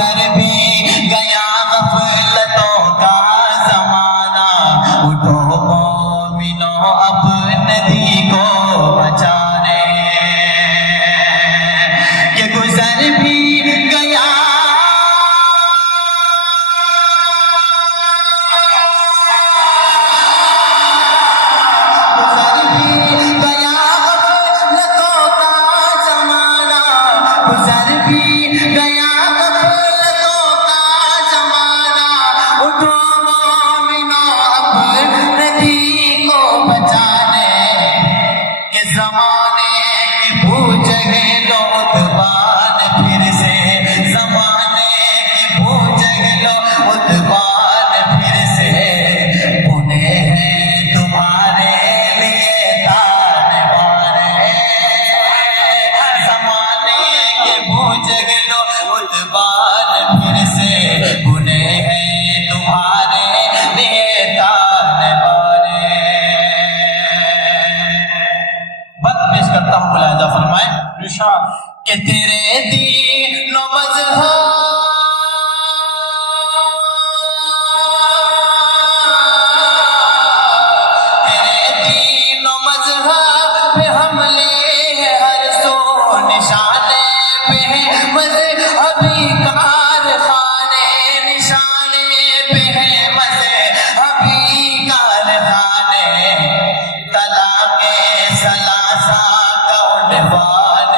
گزر بھی گیا غفلتوں کا زمانہ، اٹھو مومنو اب ندی کو بچانے، کہ گزر بھی گیا کہ تیرے دین و مذہب پہ حملے ہیں ہر سو، نشانے پہ ہے مذہبی کارخانے، نشانے پہ ہے مذہبی کارخانے، طلاق ثلاثہ کا عنوان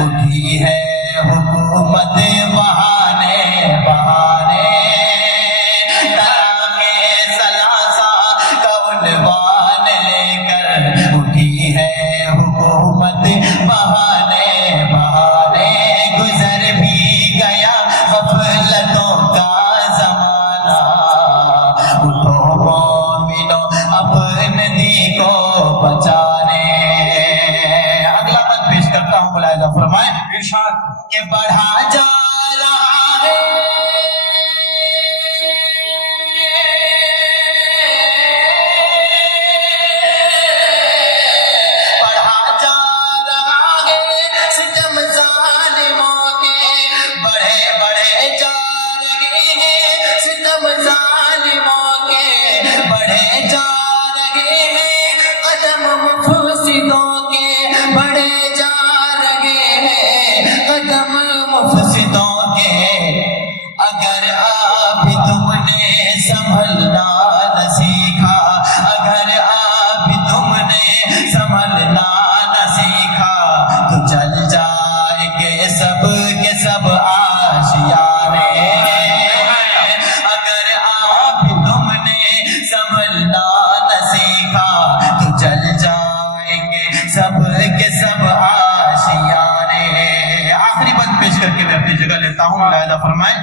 اٹھی ہے حکومت بہانے بہانے، طلاق ثلاثہ کا عنوان لے کر اٹھی ہے حکومت بہانے بہانے، گزر بھی گیا غفلتوں کا زمانہ، اٹھو مومنو اب ندی کو بچانے۔ اگلا بند پیش کرتا ہوں، ملاحظہ فرمائیں ارشاد کہ بڑھا جا رہا ہے ستم ظالموں کے، بڑھے بڑھے جا رہے ہیں ستم ظالموں کے، بڑھے جا رہے ہیں قدم مفسدوں کے، بڑھے جا رہے ہیں قدم مفسدوں کے، اگر ابھی تم نے سنبھلنا نہ سیکھا، اگر ابھی تم نے سنبھلنا نہ سیکھا، تو چل جائیں گے سب کے سب آشیانے، اگر ابھی تم نے سنبھلنا نہ سیکھا، تو چل جائیں گے سب کے سب آشیانے۔ آخری بات پیش کر کے میں اپنی جگہ لیتا ہوں، ملاحظہ فرمائیں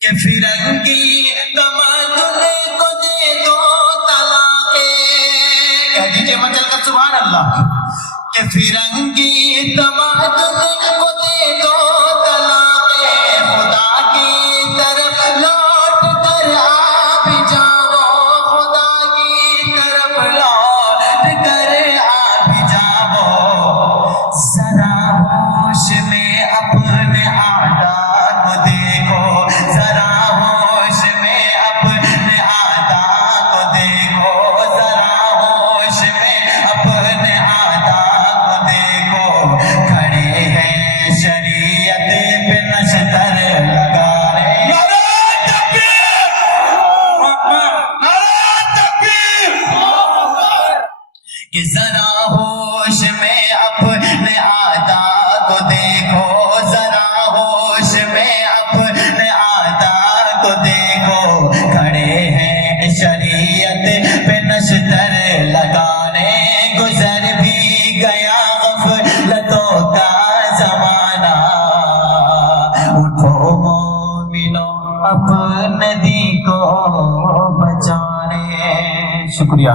کہ فرنگی تمدن کو دے دو طلاقیں، کہہ دیجئے مچل کر سبحان اللہ، کہ فرنگی تمدن کو دے دو طلاقیں، خدا کی طرف لوٹ کر آپ جاؤ، خدا کی طرف لوٹ کر آپ جاؤ، ذرا ہوش میں اپنے اعداء کو دیکھو، ذرا ہوش میں اپنے اعداء کو دیکھو، ذرا ہوش میں اپنے اعداء کو دیکھو، کھڑے ہیں شریعت پہ نشتر لگانے، کہ ذرا ہوش میں اپنے اعداء کو دیکھو، ذرا ہوش میں اپنے اعداء کو دیکھو، کھڑے ہیں شریعت پہ نشتر لگانے، گزر بھی گیا غفلتوں کا زمانہ، اٹھو مومنو اب ندی کو بچانے۔ شکریہ۔